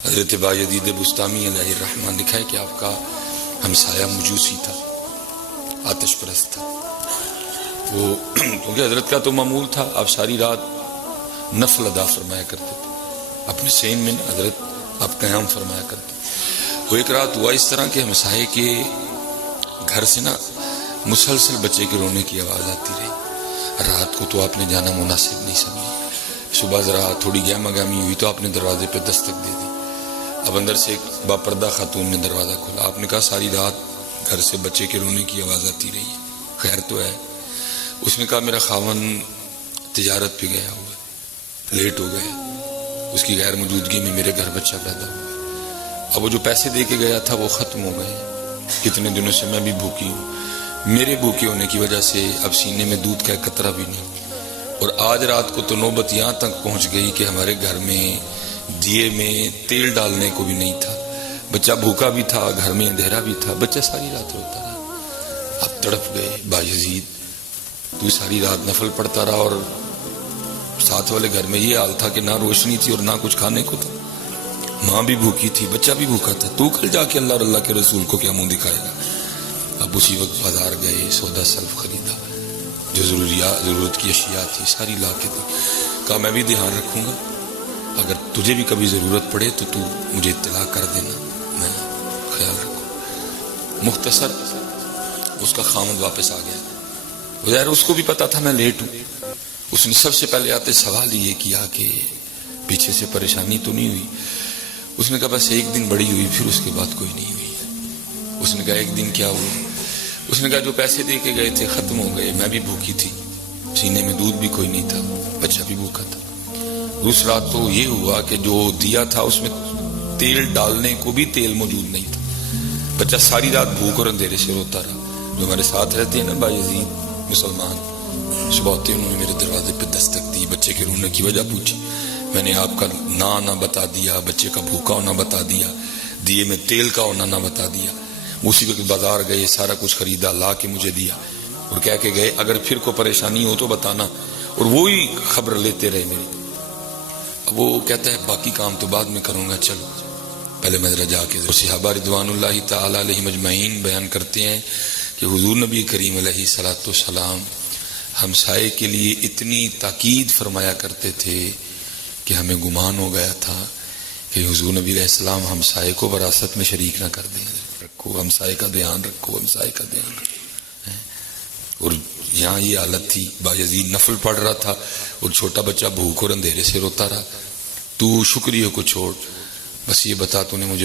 حضرت بایزید بستامی علیہ الرحمہ لکھا ہے کہ آپ کا ہمسایہ مجوسی تھا، آتش پرست تھا وہ، کیونکہ حضرت کا تو معمول تھا آپ ساری رات نفل ادا فرمایا کرتے تھے، اپنے سین میں حضرت آپ قیام فرمایا کرتے تھے۔ وہ ایک رات ہوا اس طرح کہ ہمسائے کے گھر سے نا مسلسل بچے کے رونے کی آواز آتی رہی۔ رات کو تو آپ نے جانا مناسب نہیں سمجھا، صبح ذرا تھوڑی گہما گہمی ہوئی تو آپ نے دروازے پہ دستک دے دی۔ اب اندر سے ایک باپردہ خاتون نے دروازہ کھولا، آپ نے کہا ساری رات گھر سے بچے کے رونے کی آواز آتی رہی ہے، خیر تو ہے؟ اس نے کہا میرا خاون تجارت پہ گیا ہوا ہے، لیٹ ہو گئے، اس کی غیر موجودگی میں میرے گھر بچہ پیدا ہوا۔ اب وہ جو پیسے دے کے گیا تھا وہ ختم ہو گئے، کتنے دنوں سے میں بھی بھوکی ہوں، میرے بھوکے ہونے کی وجہ سے اب سینے میں دودھ کا قطرہ بھی نہیں، اور آج رات کو تو نوبت یہاں تک پہنچ گئی کہ ہمارے گھر میں دیے میں تیل ڈالنے کو بھی نہیں تھا، بچہ بھوکا بھی تھا، گھر میں اندھیرا بھی تھا، بچہ ساری رات روتا رہا۔ اب تڑپ گئے، بایزید تو ساری رات نفل پڑھتا رہا اور ساتھ والے گھر میں یہ حال تھا کہ نہ روشنی تھی اور نہ کچھ کھانے کو تھا، ماں بھی بھوکی تھی، بچہ بھی بھوکا تھا، تو کل جا کے اللہ اور اللہ کے رسول کو کیا منہ دکھائے گا؟ اب اسی وقت بازار گئے، سودا سلف خریدا، جو ضرورت کی اشیاء تھی ساری لا کے دی، کہا میں بھی دھیان رکھوں گا، اگر تجھے بھی کبھی ضرورت پڑے تو تو مجھے اطلاع کر دینا، میں خیال رکھوں۔ مختصر اس کا خامد واپس آ گیا، ظاہر اس کو بھی پتا تھا میں لیٹ ہوں، اس نے سب سے پہلے آتے سوال یہ کیا کہ پیچھے سے پریشانی تو نہیں ہوئی؟ اس نے کہا بس ایک دن بڑی ہوئی، پھر اس کے بعد کوئی نہیں ہوئی۔ اس نے کہا ایک دن کیا ہوا؟ اس نے کہا جو پیسے دے کے گئے تھے ختم ہو گئے، میں بھی بھوکی تھی، سینے میں دودھ بھی کوئی نہیں تھا، بچہ بھی بھوکا تھا۔ دوسرا تو یہ ہوا کہ جو دیا تھا اس میں تیل ڈالنے کو بھی تیل موجود نہیں تھا، بچہ ساری رات بھوک اور اندھیرے سے روتا رہا۔ جو ہمارے ساتھ رہتے ہیں نا بایزید مسلمان، صبح ہوتے انہوں نے میرے دروازے پہ دستک دی، بچے کے رونے کی وجہ پوچھی، میں نے آپ کا نہ آنا بتا دیا، بچے کا بھوکا ہونا بتا دیا، دیے میں تیل کا ہونا نہ بتا دیا۔ اسی وقت بازار گئے، سارا کچھ خریدا، لا کے مجھے دیا اور کہہ کے گئے اگر پھر کوئی پریشانی ہو تو بتانا، اور وہی خبر لیتے رہے میری۔ اب وہ کہتا ہے باقی کام تو بعد میں کروں گا، چلو پہلے میں ذرا جا کے۔ صحابہ رضوان اللہ تعالی علیہم اجمعین بیان کرتے ہیں کہ حضور نبی کریم علیہ الصلوۃ والسلام ہمسائے کے لیے اتنی تاکید فرمایا کرتے تھے کہ ہمیں گمان ہو گیا تھا کہ حضور نبی علیہ السلام ہمسائے کو وراثت میں شریک نہ کر دیں۔ رکھو ہمسائے کا دھیان رکھو، ہمسائے کا دھیان رکھو۔ اور یہاں یہ حالت تھی، بایزید نفل پڑھ رہا تھا اور چھوٹا بچہ بھوک اور اندھیرے سے روتا رہا۔ تو شکریہ کو چھوڑ، بس یہ بتا تو نے مجھے